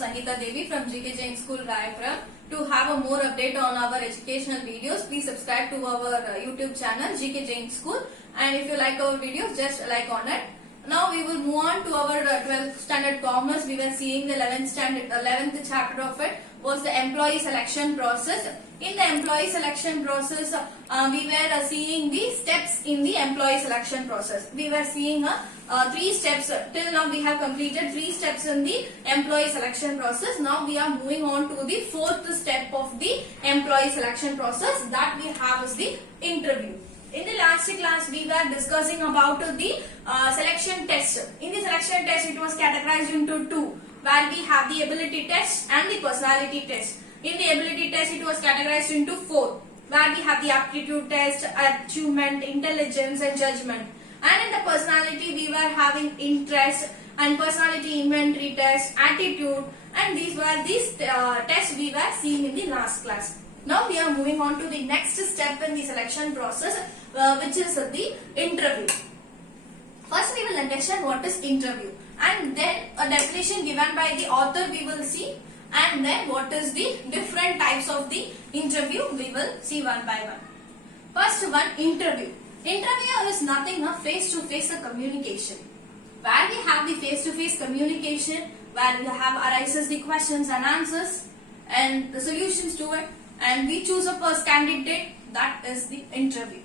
Sangeeta Devi from GK Jain School, Rayapura. To have a more update on our educational videos, please subscribe to our YouTube channel GK Jain School. And if you like our videos, just like on it. Now we will move on to our 12th standard commerce. We were seeing the 11th chapter of it was the employee selection process. In the employee selection process, we were seeing the steps in the employee selection process. We were seeing 3 steps. Till now we have completed 3 steps in the employee selection process. Now we are moving on to the 4th step of the employee selection process. That we have is the interview. In the last class, we were discussing about the selection test. In the selection test, it was categorized into 2, where we have the ability test and the personality test. In the ability test, it was categorized into 4, where we have the aptitude test, achievement, intelligence and judgment. And in the personality, we were having interest and personality inventory test, attitude, and these were these tests we were seeing in the last class. Now we are moving on to the next step in the selection process, which is the interview. First we will understand what is interview, and then a definition given by the author we will see, and then what is the different types of the interview we will see one by one. First one, interview. Interview is nothing but face-to-face communication, where we have the face-to-face communication, where we have arises the questions and answers and the solutions to it, and we choose a first candidate. That is the interview.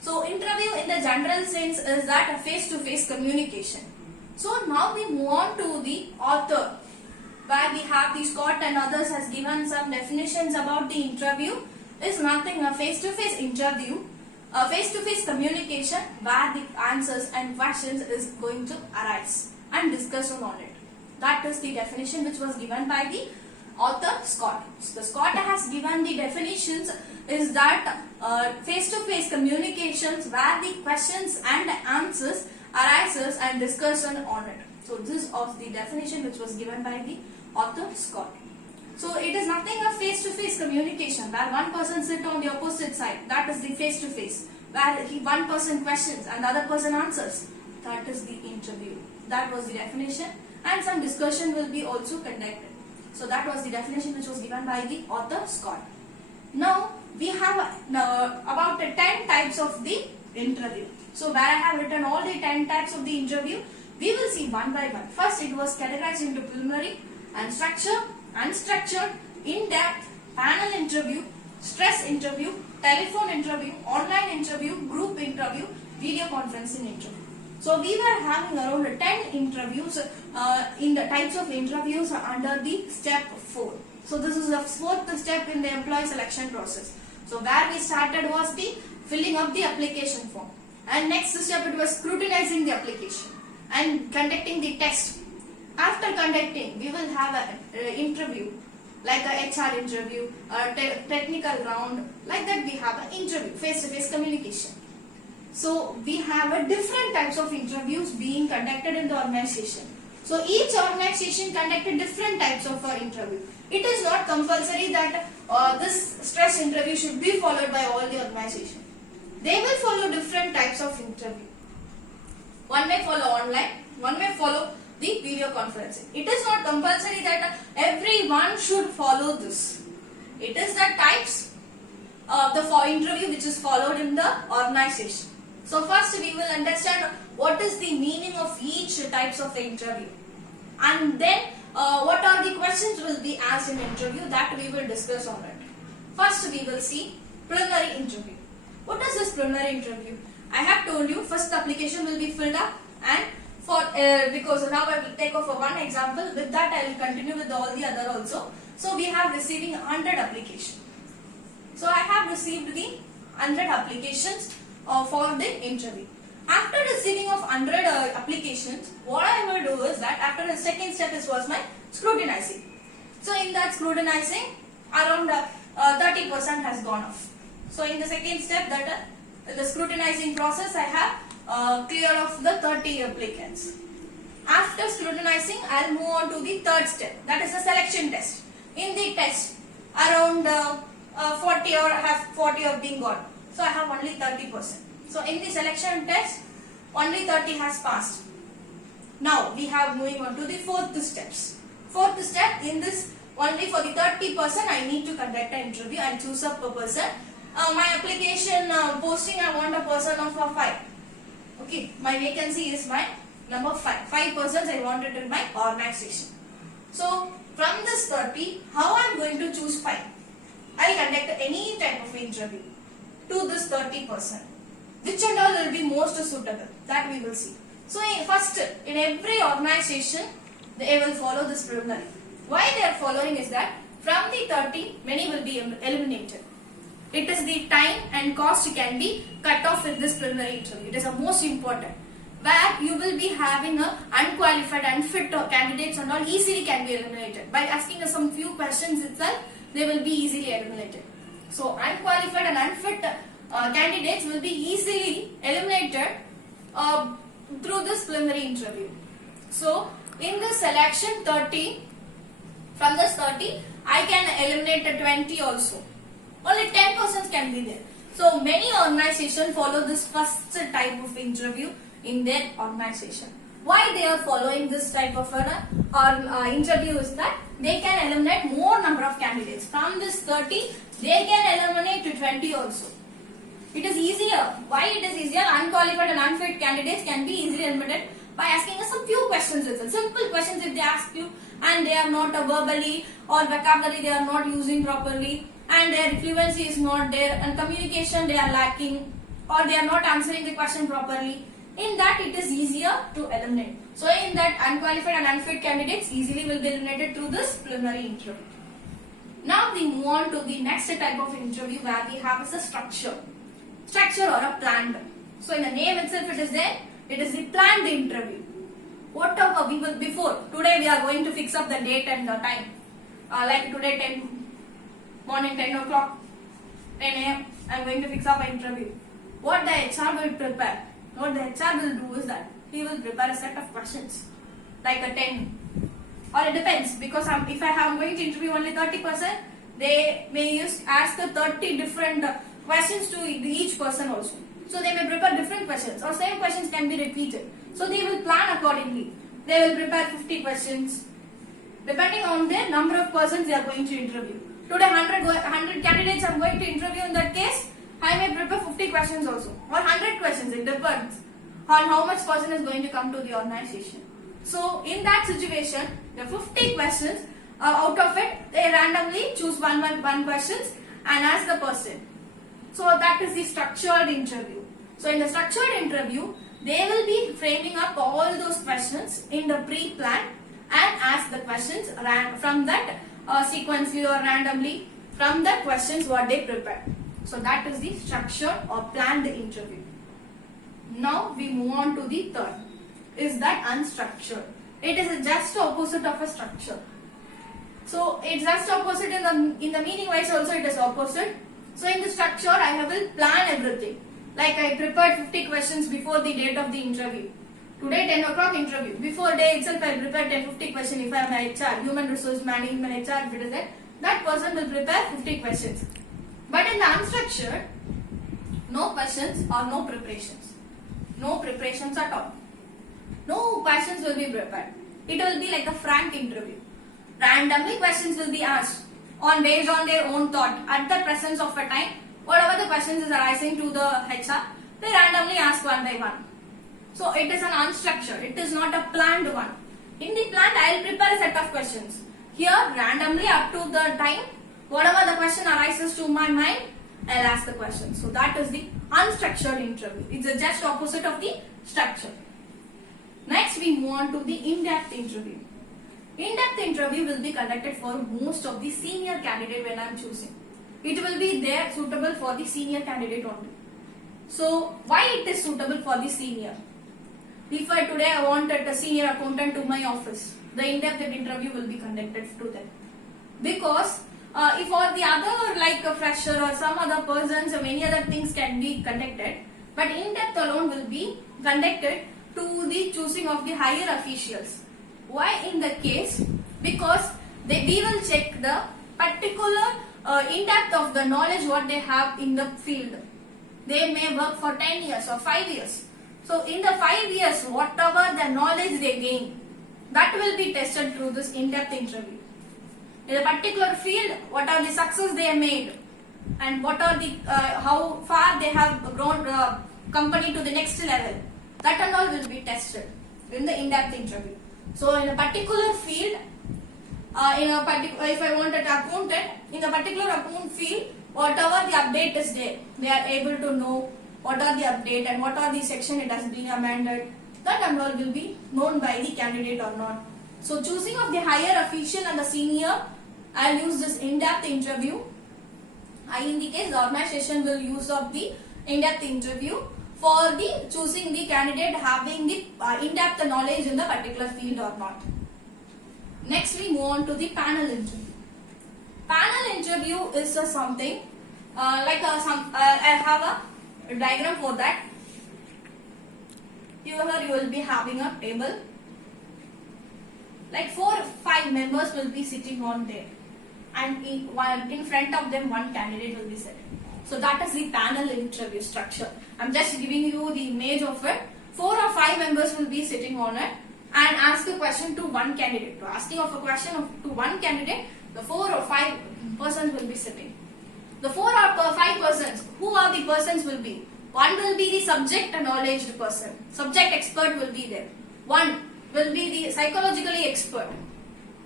So interview in the general sense is that a face-to-face communication. So now we move on to the author, where we have the Scott and others has given some definitions about the interview. Is nothing a face-to-face interview, a face-to-face communication where the answers and questions is going to arise and discussion on it. That is the definition which was given by the author Scott. So Scott has given the definitions is that face-to-face communications where the questions and answers arises and discussion on it. So this was the definition which was given by the author Scott. So it is nothing of face-to-face communication where one person sit on the opposite side. That is the face-to-face, where one person questions and the other person answers. That is the interview. That was the definition, and some discussion will be also conducted. So that was the definition which was given by the author Scott. Now we have about 10 types of the interview. So where I have written all the 10 types of the interview, we will see one by one. First, it was categorized into preliminary and structure, unstructured, in-depth, panel interview, stress interview, telephone interview, online interview, group interview, video conferencing interview. So we were having around 10 interviews in the types of interviews under the step 4. So this is the 4th step in the employee selection process. So where we started was the filling up the application form, and next step it was scrutinizing the application and conducting the test. After conducting, we will have an interview like a HR interview, a technical round, like that we have an interview, face-to-face communication. So we have a different types of interviews being conducted in the organization. So each organization conducted different types of interview. It is not compulsory that this stress interview should be followed by all the organization. They will follow different types of interview. One may follow online, one may follow the video conferencing. It is not compulsory that everyone should follow this. It is the types of the interview which is followed in the organization. So first we will understand what is the meaning of each types of the interview, and then what are the questions will be asked in interview, that we will discuss on it. First we will see preliminary interview. What is this preliminary interview? I have told you first the application will be filled up, and for because now I will take off one example. With that I will continue with all the other also. So we have receiving 100 applications. So I have received the 100 applications for the interview. After receiving of 100 applications, what I will do is that after the second step was my scrutinizing. So in that scrutinizing, around 30% has gone off. So in the second step, that the scrutinizing process, I have cleared off the 30 applicants. After scrutinizing, I will move on to the third step, that is the selection test. In the test, around 40 have been gone. So I have only 30%. So in the selection test, only 30 has passed. Now we have moving on to the fourth steps. Fourth step, in this only for the 30% I need to conduct an interview and choose up a person. My application posting, I want a person of 5. Okay, my vacancy is my number 5. 5 persons I wanted in my organization. So from this 30, how I am going to choose 5? I will conduct any type of interview to this 30%. Which and all will be most suitable, that we will see. So first, in every organization, they will follow this preliminary. Why they are following is that from the 30, many will be eliminated. It is the time and cost can be cut off with this preliminary interview. It is the most important. Where you will be having a unqualified, unfit candidates and all easily can be eliminated. By asking some few questions itself, they will be easily eliminated. So unqualified and unfit candidates will be easily eliminated through this preliminary interview. So in this selection 30, from this 30, I can eliminate 20 also. Only 10% can be there. So many organizations follow this first type of interview in their organization. Why they are following this type of interview is that they can eliminate more number of candidates. From this 30, they can eliminate to 20 also. It is easier. Why it is easier? Unqualified and unfit candidates can be easily eliminated by asking us some few questions itself. Simple questions if they ask you and they are not verbally or vocabulary they are not using properly and their fluency is not there and communication they are lacking or they are not answering the question properly. In that it is easier to eliminate. So in that unqualified and unfit candidates easily will be eliminated through this preliminary interview. Now we move on to the next type of interview where we have is a structure or a planned. So in the name itself it is there. It is the planned interview. Whatever we will before. Today we are going to fix up the date and the time. Like today morning 10 o'clock, 10 a.m. I am going to fix up an interview. What the HR will prepare. What the HR will do is that he will prepare a set of questions. Like a 10. Or it depends because if I am going to interview only 30%, they may ask 30 different questions to each person also. So they may prepare different questions or same questions can be repeated. So they will plan accordingly. They will prepare 50 questions depending on the number of persons they are going to interview. Today 100 candidates I am going to interview. In that case, I may prepare 50 questions also or 100 questions. It depends on how much person is going to come to the organization. So in that situation, the 50 questions, out of it, they randomly choose one questions and ask the person. So that is the structured interview. So in the structured interview, they will be framing up all those questions in the pre-plan and ask the questions from that sequentially or randomly from the questions what they prepare. So that is the structured or planned interview. Now we move on to the third. Is that unstructured? It is just opposite of a structure. So it's just opposite in the meaning wise also it is opposite. So in the structure I will plan everything. Like I prepared 50 questions before the date of the interview. Today 10 o'clock interview. Before day itself I prepared 50 questions. If I am an HR, human resource management HR, if it is that person will prepare 50 questions. But in the unstructured, no questions or no preparations. No preparations at all. No questions will be prepared. It will be like a frank interview. Randomly questions will be asked based on their own thought at the presence of a time. Whatever the questions is arising to the HR, they randomly ask one by one. So it is an unstructured. It is not a planned one. In the planned, I will prepare a set of questions. Here, randomly up to the time, whatever the question arises to my mind, I will ask the question. So that is the unstructured interview. It's a just opposite of the structure. Next, we move on to the in-depth interview. In-depth interview will be conducted for most of the senior candidate when I am choosing. It will be there suitable for the senior candidate only. So, why it is suitable for the senior? If today I wanted a senior accountant to my office, the in-depth interview will be conducted to them. Because if for the other like a fresher or some other persons or many other things can be conducted, but in-depth alone will be conducted to the choosing of the higher officials. Why in the case? Because we will check the particular in-depth of the knowledge what they have in the field. They may work for 10 years or 5 years. So in the 5 years, whatever the knowledge they gain, that will be tested through this in-depth interview. In a particular field, what are the success they made, and what are the how far they have grown company to the next level. That and all will be tested in the in-depth interview. So in a particular field, if I want an accountant, in a particular account field, whatever the update is there, they are able to know what are the update and what are the section it has been amended. That and all will be known by the candidate or not. So choosing of the higher official and the senior, I'll use this in-depth interview. In the case, the organization will use of the in-depth interview for the choosing the candidate having the in-depth knowledge in the particular field or not. Next, we move on to the panel interview. Panel interview is something I have a diagram for that. Here you will be having a table. Like 4 or 5 members will be sitting on there, and in front of them one candidate will be sitting. So that is the panel interview structure. I'm just giving you the image of it. 4 or 5 members will be sitting on it and ask a question to one candidate. To asking of a question to one candidate, the 4 or 5 persons will be sitting. The 4 or 5 persons, who are the persons will be? One will be the subject knowledge person. Subject expert will be there. One will be the psychologically expert.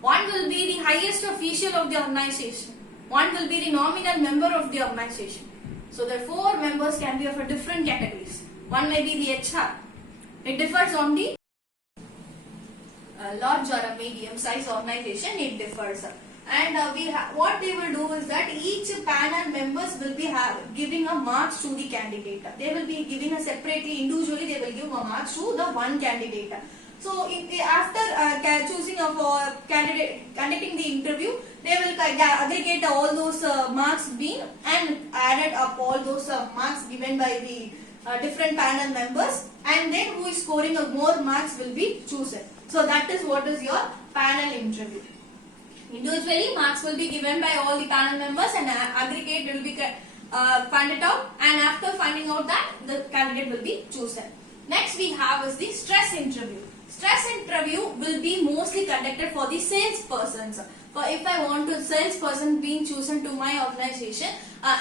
One will be the highest official of the organization. One will be the nominal member of the organization. So the 4 members can be of a different categories. One may be the HR. It differs on the large or a medium size organization. It differs. And what they will do is that each panel members will be giving a marks to the candidate. They will be giving a separately, individually they will give a marks to the one candidate. So after choosing of a candidate, conducting the interview, they will aggregate all those marks being and added up all those marks given by the different panel members, and then who is scoring more marks will be chosen. So that is what is your panel interview. Individually, marks will be given by all the panel members, and aggregate will be funded out, and after finding out that, the candidate will be chosen. Next we have is the stress interview. Stress interview will be mostly conducted for the salespersons. For if I want to salesperson being chosen to my organization,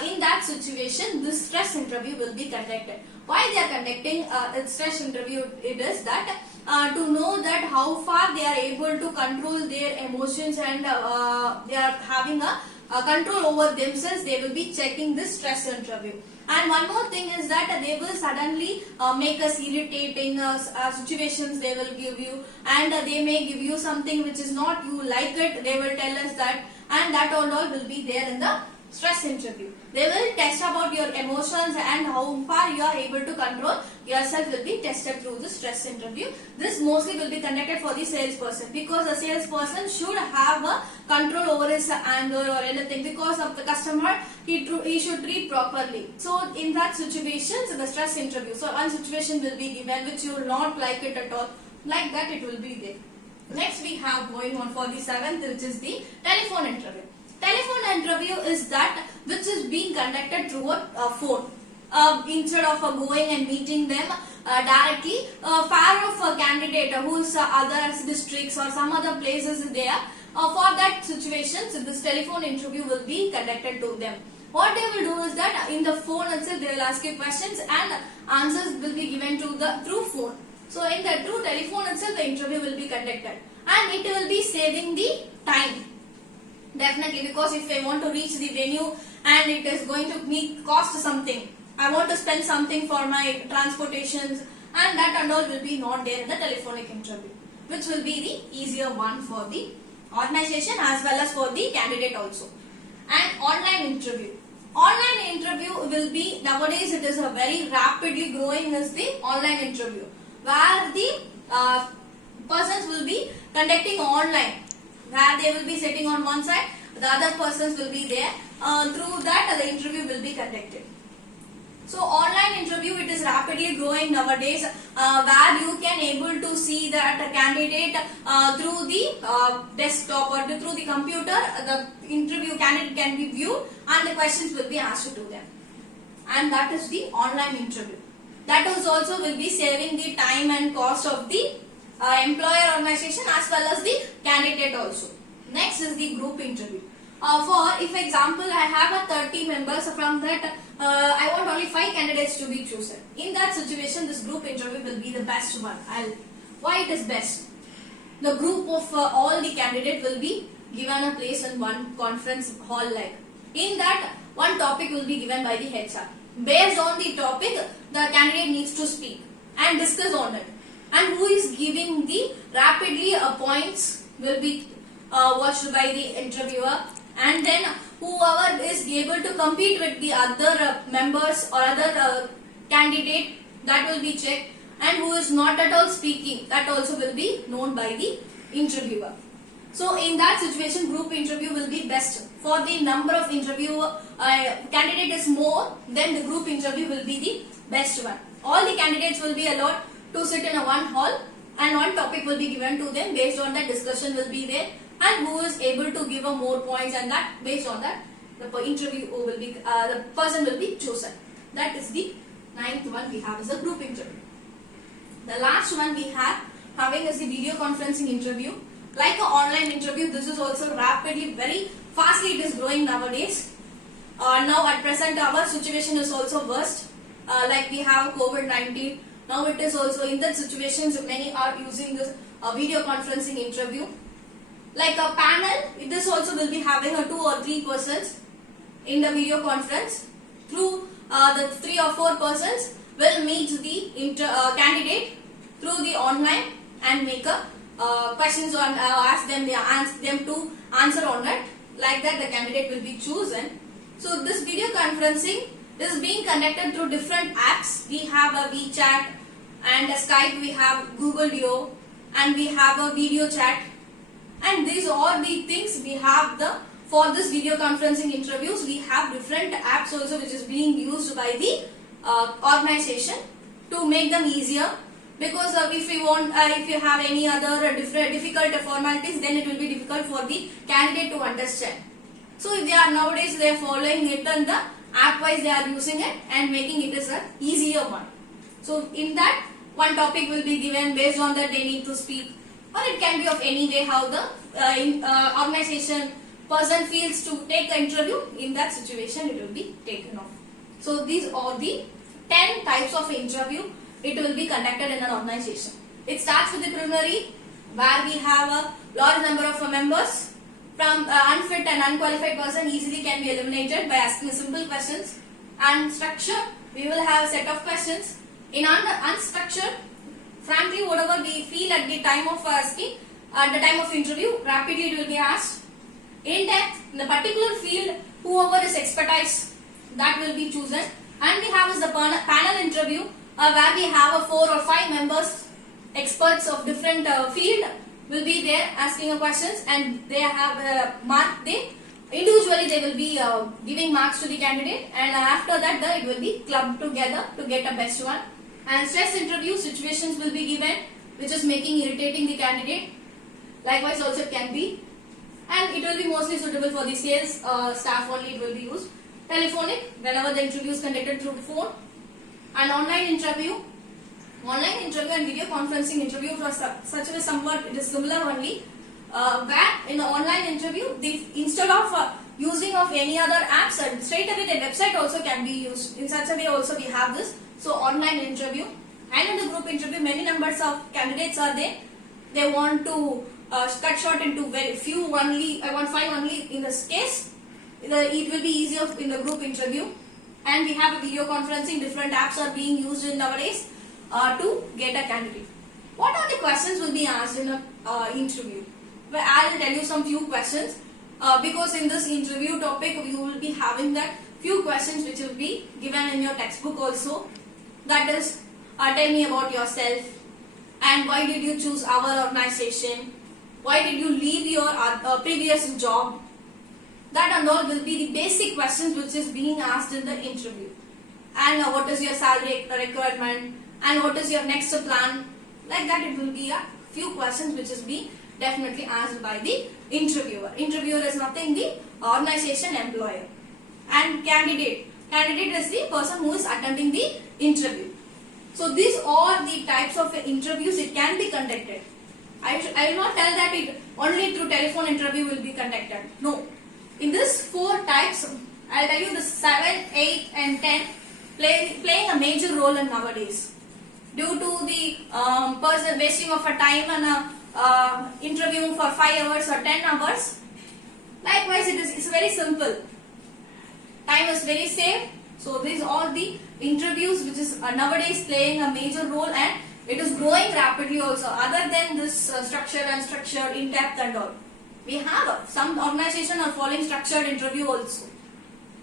in that situation, this stress interview will be conducted. Why they are conducting a stress interview? It is that to know that how far they are able to control their emotions, and they are having a control over themselves. They will be checking this stress interview. And one more thing is that they will suddenly make us irritating situations they will give you, and they may give you something which is not you like it. They will tell us that, and that all will be there in the stress interview. They will test about your emotions and how far you are able to control yourself will be tested through the stress interview. This mostly will be conducted for the salesperson, because the salesperson should have a control over his anger or anything, because of the customer he should treat properly. So in that situations, the stress interview. So one situation will be given which you will not like it at all. Like that it will be there. Next we have going on for the 7th, which is the telephone interview. Telephone interview is that which is being conducted through a phone. Instead of going and meeting them directly, far of a candidate who is other districts or some other places there, for that situation, so this telephone interview will be conducted to them. What they will do is that in the phone itself they will ask you questions, and answers will be given to through phone. So in the through telephone itself the interview will be conducted, and it will be saving the time. Definitely, because if I want to reach the venue and it is going to cost something, I want to spend something for my transportations, and that and all will be not there in the telephonic interview, which will be the easier one for the organization as well as for the candidate also. And online interview. Online interview will be, nowadays it is a very rapidly growing is the online interview, where the persons will be conducting online, where they will be sitting on one side, the other persons will be there. Through that the interview will be conducted. So online interview, it is rapidly growing nowadays, where you can able to see that a candidate through the desktop or through the computer. The interview candidate can be viewed and the questions will be asked to them, and that is the online interview. That is also will be saving the time and cost of the employer organization as well as the candidate also. Next is the group interview. If example I have a 30 members, from that I want only 5 candidates to be chosen. In that situation, this group interview will be the best one. Why it is best? The group of all the candidates will be given a place in one conference hall like. In that, one topic will be given by the HR. Based on the topic, the candidate needs to speak and discuss on it. And who is giving the rapidly points will be watched by the interviewer, and then whoever is able to compete with the other members or other candidate, that will be checked, and who is not at all speaking, that also will be known by the interviewer. So in that situation, group interview will be best. For the number of interview candidate is more, then the group interview will be the best one. All the candidates will be allowed to sit in a one hall, and one topic will be given to them. Based on that, discussion will be there, and who is able to give a more points, and that based on that the interview will be the person will be chosen. That is the 9th one we have as a group interview. The last one we have having is the video conferencing interview. Like an online interview, this is also rapidly, very fastly it is growing nowadays. Now at present our situation is also worst. Like we have COVID-19. Now it is also in that situations many are using this video conferencing interview. Like a panel, this also will be having a 2 or 3 persons in the video conference. Through the 3 or 4 persons will meet the candidate through the online and make a questions on ask them to answer on it. Like that the candidate will be chosen. So this video conferencing is being conducted through different apps. We have a WeChat and a Skype, we have Google Duo, and we have a video chat, and these are the things we have for this video conferencing interviews. We have different apps also which is being used by the organization to make them easier. Because if you have any other difficult formalities, then it will be difficult for the candidate to understand. So if they are nowadays they are following it and the app wise they are using it and making it as a easier one. So in that, one topic will be given. Based on that they need to speak, or it can be of any way how the organization person feels to take the interview. In that situation it will be taken off. So these are the 10 types of interview it will be conducted in an organization. It starts with the preliminary, where we have a large number of members. From unfit and unqualified person easily can be eliminated by asking simple questions. And structure, we will have a set of questions. In unstructured, frankly whatever we feel at the time of asking, at the time of interview, rapidly it will be asked. In depth, in the particular field, whoever is expertise, that will be chosen. And we have is the panel interview, where we have 4 or 5 members, experts of different field will be there asking questions, and they have marked. Individually they will be giving marks to the candidate, and after that it will be clubbed together to get a best one. And stress interview situations will be given which is making irritating the candidate. Likewise also it can be, and it will be mostly suitable for the sales staff only. It will be used. Telephonic, whenever the interview is conducted through phone. And online interview and video conferencing interview for such a somewhat it is similar only. Where in the online interview, instead of using of any other apps, straight away the website also can be used. In such a way also we have this. So online interview. And in the group interview, many numbers of candidates are there. They want to cut short into very few only. I want 5 only. In this case, it will be easier in the group interview. And we have a video conferencing. Different apps are being used in nowadays to get a candidate. What are the questions will be asked in an interview? Well, I will tell you some few questions because in this interview topic you will be having that few questions which will be given in your textbook also. That is, tell me about yourself, and why did you choose our organization? Why did you leave your previous job? That and all will be the basic questions which is being asked in the interview. And what is your salary requirement, and what is your next plan? Like that it will be a few questions which is being definitely asked by the interviewer. Interviewer is nothing, the organization employer. And candidate is the person who is attending the interview. So these are the types of interviews it can be conducted. I will not tell that it only through telephone interview will be conducted. No. In this 4 types, I'll tell you the 7, 8 and 10 playing a major role in nowadays. Due to the person wasting of a time and interviewing for 5 hours or 10 hours. Likewise, it's very simple. Time is very safe. So these are the interviews which is nowadays playing a major role, and it is growing rapidly also. Other than this structured, unstructured, in-depth and all. We have some organization are following structured interview also.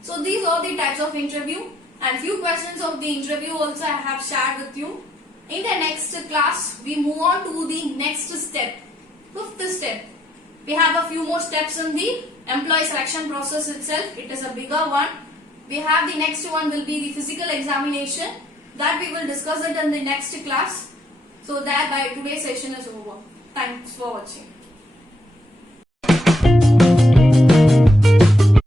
So these are the types of interview, and few questions of the interview also I have shared with you. In the next class, we move on to the next step, 5th step. We have a few more steps in the employee selection process itself. It is a bigger one. We have the next one will be the physical examination. That we will discuss it in the next class. So thereby today's session is over. Thanks for watching.